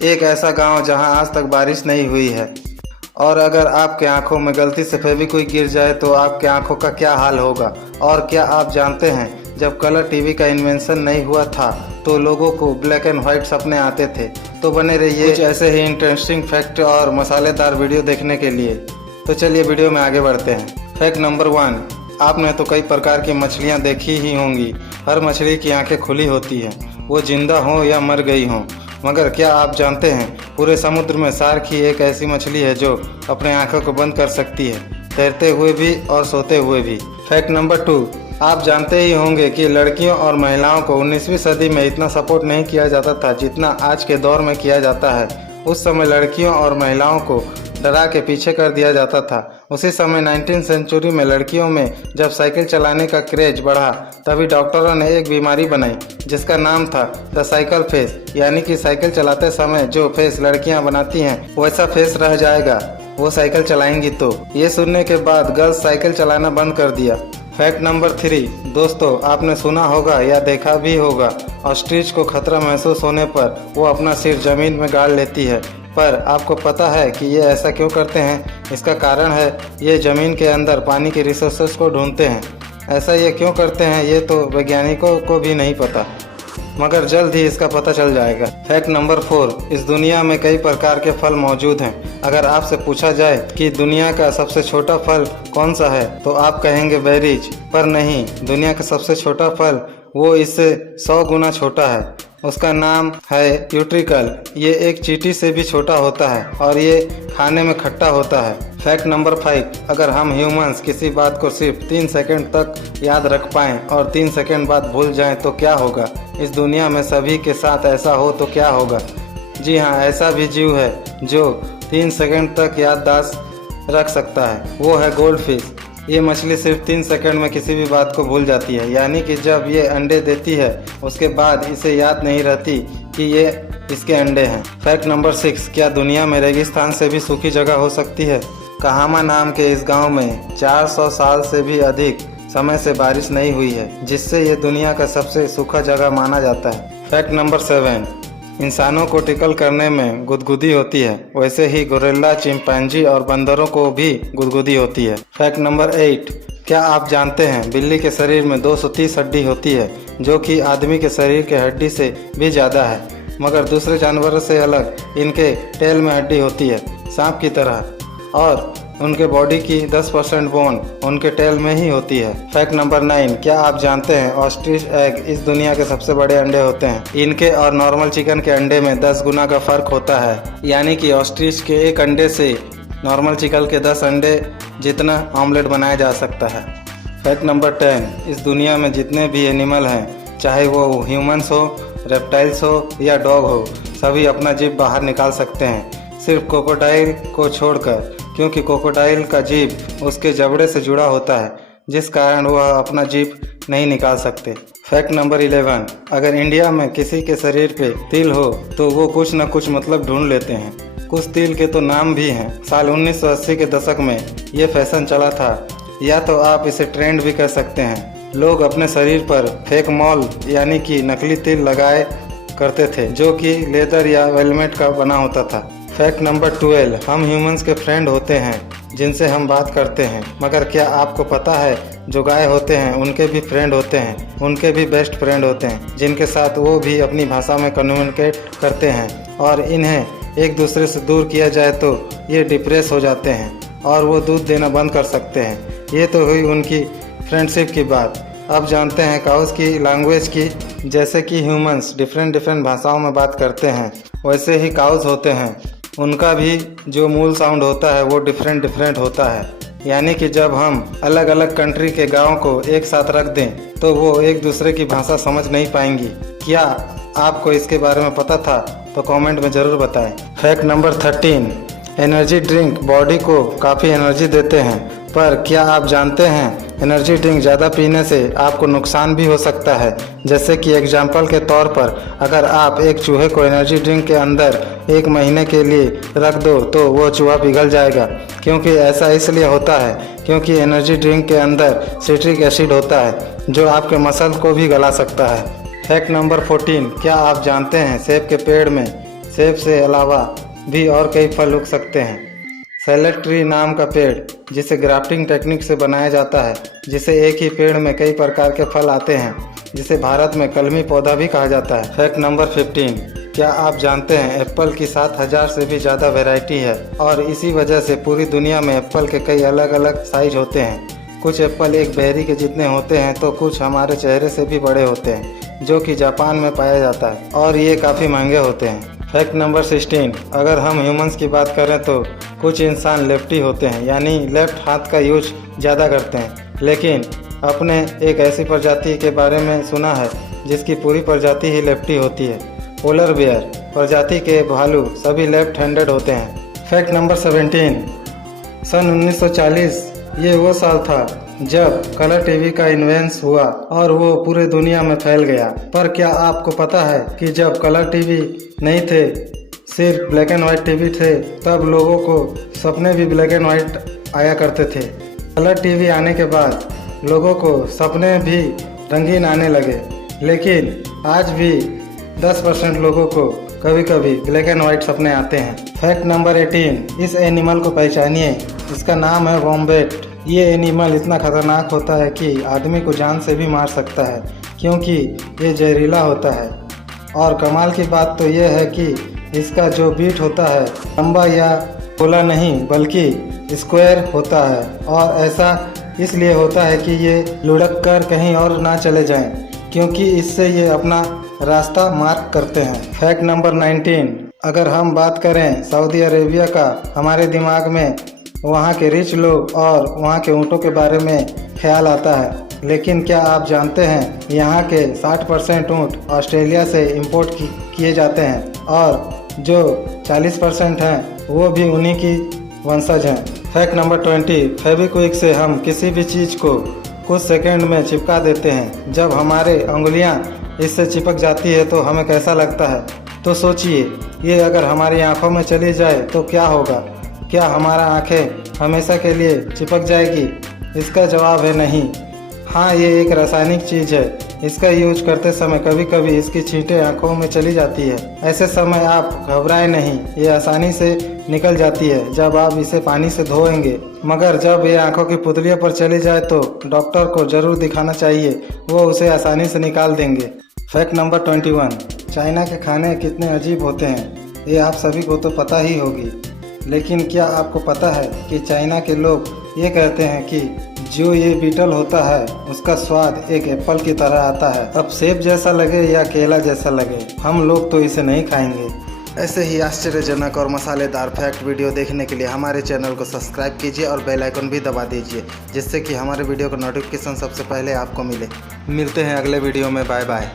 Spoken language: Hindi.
एक ऐसा गांव जहां आज तक बारिश नहीं हुई है। और अगर आपके आंखों में गलती से फेविक्विक गिर जाए तो आपके आंखों का क्या हाल होगा। और क्या आप जानते हैं जब कलर टीवी का इन्वेंशन नहीं हुआ था तो लोगों को ब्लैक एंड वाइट सपने आते थे। तो बने रहिए कुछ ऐसे ही इंटरेस्टिंग फैक्ट और मसालेदार वीडियो देखने के लिए। तो चलिए वीडियो में आगे बढ़ते हैं। फैक्ट नंबर 1, आपने तो कई प्रकार की मछलियाँ देखी ही होंगी। हर मछली की आंखें खुली होती हैं, वो जिंदा हो या मर गई हों। मगर क्या आप जानते हैं पूरे समुद्र में शार्क ही एक ऐसी मछली है जो अपने आंखों को बंद कर सकती है, तैरते हुए भी और सोते हुए भी। फैक्ट नंबर 2, आप जानते ही होंगे कि लड़कियों और महिलाओं को 19वीं सदी में इतना सपोर्ट नहीं किया जाता था जितना आज के दौर में किया जाता है। उस समय लड़कियों और महिलाओं को डरा के पीछे कर दिया जाता था। उसी समय 19वीं सेंचुरी में लड़कियों में जब साइकिल चलाने का क्रेज बढ़ा तभी डॉक्टरों ने एक बीमारी बनाई जिसका नाम था द साइकिल फेस, यानी कि साइकिल चलाते समय जो फेस लड़कियां बनाती हैं वैसा फेस रह जाएगा वो साइकिल चलाएंगी। तो ये सुनने के बाद गर्ल्स साइकिल चलाना बंद कर दिया। फैक्ट नंबर 3, दोस्तों आपने सुना होगा या देखा भी होगा, ऑस्ट्रिच को खतरा महसूस होने पर वो अपना सिर जमीन में गाड़ लेती है। पर आपको पता है कि ये ऐसा क्यों करते हैं? इसका कारण है ये ज़मीन के अंदर पानी के रिसोर्सेज को ढूंढते हैं। ऐसा ये क्यों करते हैं ये तो वैज्ञानिकों को भी नहीं पता, मगर जल्द ही इसका पता चल जाएगा। फैक्ट नंबर 4, इस दुनिया में कई प्रकार के फल मौजूद हैं। अगर आपसे पूछा जाए कि दुनिया का सबसे छोटा फल कौन सा है तो आप कहेंगे बेरीज, पर नहीं, दुनिया का सबसे छोटा फल वो इससे 100 गुना छोटा है। उसका नाम है यूट्रिकल। ये एक चींटी से भी छोटा होता है और ये खाने में खट्टा होता है। फैक्ट नंबर 5, अगर हम ह्यूमंस किसी बात को सिर्फ 3 सेकंड तक याद रख पाएं और 3 सेकंड बाद भूल जाएं तो क्या होगा? इस दुनिया में सभी के साथ ऐसा हो तो क्या होगा? जी हाँ, ऐसा भी जीव है जो 3 सेकंड तक याददाश्त रख सकता है, वो है गोल्ड फिश। ये मछली सिर्फ 3 सेकंड में किसी भी बात को भूल जाती है, यानी कि जब ये अंडे देती है उसके बाद इसे याद नहीं रहती कि ये इसके अंडे हैं। फैक्ट नंबर 6, क्या दुनिया में रेगिस्तान से भी सूखी जगह हो सकती है? कहामा नाम के इस गांव में 400 साल से भी अधिक समय से बारिश नहीं हुई है, जिससे ये दुनिया का सबसे सूखा जगह माना जाता है। फैक्ट नंबर 7, इंसानों को टिकल करने में गुदगुदी होती है, वैसे ही गोरिल्ला, चिंपैंजी और बंदरों को भी गुदगुदी होती है। फैक्ट नंबर 8, क्या आप जानते हैं बिल्ली के शरीर में 230 हड्डी होती है जो कि आदमी के शरीर के हड्डी से भी ज़्यादा है, मगर दूसरे जानवरों से अलग इनके टेल में हड्डी होती है सांप की तरह, और उनके बॉडी की 10% बोन उनके टेल में ही होती है। फैक्ट नंबर 9, क्या आप जानते हैं ऑस्ट्रिच एग इस दुनिया के सबसे बड़े अंडे होते हैं। इनके और नॉर्मल चिकन के अंडे में 10 गुना का फर्क होता है, यानी कि ऑस्ट्रिच के एक अंडे से नॉर्मल चिकन के 10 अंडे जितना ऑमलेट बनाया जा सकता है। फैक्ट नंबर 10, इस दुनिया में जितने भी एनिमल हैं, चाहे वो ह्यूमंस हो, रेप्टाइल्स हो या डॉग हो, सभी अपना जीभ बाहर निकाल सकते हैं, सिर्फ क्रोकोडाइल को छोड़कर, क्योंकि क्रोकोडाइल का जीभ उसके जबड़े से जुड़ा होता है जिस कारण वह अपना जीभ नहीं निकाल सकते। फैक्ट नंबर 11, अगर इंडिया में किसी के शरीर पे तिल हो तो वो कुछ न कुछ मतलब ढूंढ लेते हैं। कुछ तिल के तो नाम भी हैं। साल 1980 के दशक में ये फैशन चला था, या तो आप इसे ट्रेंड भी कर सकते हैं। लोग अपने शरीर पर फेक मॉल यानी कि नकली तिल लगाए करते थे जो कि लेदर या वेलवेट का बना होता था। फैक्ट नंबर 12, हम ह्यूमंस के फ्रेंड होते हैं जिनसे हम बात करते हैं, मगर क्या आपको पता है जो गाय होते हैं उनके भी फ्रेंड होते हैं, उनके भी बेस्ट फ्रेंड होते हैं जिनके साथ वो भी अपनी भाषा में कम्युनिकेट करते हैं, और इन्हें एक दूसरे से दूर किया जाए तो ये डिप्रेस हो जाते हैं और वो दूध देना बंद कर सकते हैं। ये तो हुई उनकी फ्रेंडशिप की बात। अब जानते हैं काउस की लैंग्वेज की। जैसे कि ह्यूमंस डिफरेंट भाषाओं में बात करते हैं वैसे ही काउस होते हैं, उनका भी जो मूल साउंड होता है वो डिफरेंट होता है, यानी कि जब हम अलग अलग कंट्री के गाँव को एक साथ रख दें तो वो एक दूसरे की भाषा समझ नहीं पाएंगी। क्या आपको इसके बारे में पता था? तो कमेंट में ज़रूर बताएं। Fact number 13, energy drink body को काफ़ी एनर्जी देते हैं, पर क्या आप जानते हैं एनर्जी ड्रिंक ज़्यादा पीने से आपको नुकसान भी हो सकता है। जैसे कि एग्जाम्पल के तौर पर अगर आप एक चूहे को एनर्जी ड्रिंक के अंदर 1 महीने के लिए रख दो तो वो चूहा पिघल जाएगा। क्योंकि ऐसा इसलिए होता है क्योंकि एनर्जी ड्रिंक के अंदर सिट्रिक एसिड होता है जो आपके मसल को भी गला सकता है। फैक्ट नंबर 14, क्या आप जानते हैं सेब के पेड़ में सेब से अलावा भी और कई फल उग सकते हैं। सैलेड ट्री नाम का पेड़ जिसे ग्राफ्टिंग टेक्निक से बनाया जाता है, जिसे एक ही पेड़ में कई प्रकार के फल आते हैं, जिसे भारत में कलमी पौधा भी कहा जाता है। फैक्ट नंबर 15, क्या आप जानते हैं एप्पल की 7000 से भी ज़्यादा वैरायटी है और इसी वजह से पूरी दुनिया में एप्पल के कई अलग अलग साइज होते हैं। कुछ एप्पल एक बेरी के जितने होते हैं तो कुछ हमारे चेहरे से भी बड़े होते हैं, जो कि जापान में पाया जाता है और ये काफ़ी महंगे होते हैं। फैक्ट नंबर 16, अगर हम ह्यूमंस की बात करें तो कुछ इंसान लेफ्टी होते हैं, यानी लेफ्ट हाथ का यूज ज़्यादा करते हैं, लेकिन अपने एक ऐसी प्रजाति के बारे में सुना है जिसकी पूरी प्रजाति ही लेफ्टी होती है। पोलर बेयर प्रजाति के भालू सभी लेफ्ट हैंडेड होते हैं। फैक्ट नंबर 17, सन 1940 ये वो साल था जब कलर टीवी का इन्वेंशन हुआ और वो पूरे दुनिया में फैल गया। पर क्या आपको पता है कि जब कलर टीवी नहीं थे, सिर्फ ब्लैक एंड वाइट टीवी थे, तब लोगों को सपने भी ब्लैक एंड वाइट आया करते थे। कलर टीवी आने के बाद लोगों को सपने भी रंगीन आने लगे, लेकिन आज भी 10% लोगों को कभी कभी ब्लैक एंड वाइट सपने आते हैं। फैक्ट नंबर 18, इस एनिमल को पहचानिए, इसका नाम है वॉम्बैट। ये एनिमल इतना खतरनाक होता है कि आदमी को जान से भी मार सकता है, क्योंकि ये जहरीला होता है। और कमाल की बात तो ये है कि इसका जो बीट होता है लंबा या गोला नहीं बल्कि स्क्वायर होता है, और ऐसा इसलिए होता है कि ये लुढ़क कर कहीं और ना चले जाएं, क्योंकि इससे ये अपना रास्ता मार्क करते हैं। फैक्ट नंबर 19, अगर हम बात करें सऊदी अरेबिया का, हमारे दिमाग में वहाँ के रिच लोग और वहाँ के ऊँटों के बारे में ख्याल आता है, लेकिन क्या आप जानते हैं यहाँ के 60% ऊँट ऑस्ट्रेलिया से इंपोर्ट किए जाते हैं और जो 40% हैं वो भी उन्हीं की वंशज हैं। फैक्ट नंबर 20, फेविक्विक से हम किसी भी चीज़ को कुछ सेकंड में चिपका देते हैं। जब हमारे उंगलियां इससे चिपक जाती है तो हमें कैसा लगता है? तो सोचिए, ये अगर हमारी आंखों में चली जाए तो क्या होगा? क्या हमारा आंखें हमेशा के लिए चिपक जाएगी? इसका जवाब है नहीं। हाँ, ये एक रासायनिक चीज़ है। इसका यूज करते समय कभी कभी इसकी छींटें आंखों में चली जाती है। ऐसे समय आप घबराएं नहीं, ये आसानी से निकल जाती है जब आप इसे पानी से धोएंगे। मगर जब ये आंखों की पुतलियों पर चली जाए तो डॉक्टर को ज़रूर दिखाना चाहिए, वो उसे आसानी से निकाल देंगे। फैक्ट नंबर 21, चाइना के खाने कितने अजीब होते हैं, ये आप सभी को तो पता ही होगी। लेकिन क्या आपको पता है कि चाइना के लोग ये कहते हैं कि जो ये बीटल होता है उसका स्वाद एक एप्पल की तरह आता है। अब सेब जैसा लगे या केला जैसा लगे, हम लोग तो इसे नहीं खाएंगे। ऐसे ही आश्चर्यजनक और मसालेदार फैक्ट वीडियो देखने के लिए हमारे चैनल को सब्सक्राइब कीजिए और बेल आइकन भी दबा दीजिए, जिससे कि हमारे वीडियो का नोटिफिकेशन सबसे पहले आपको मिले। मिलते हैं अगले वीडियो में। Bye bye.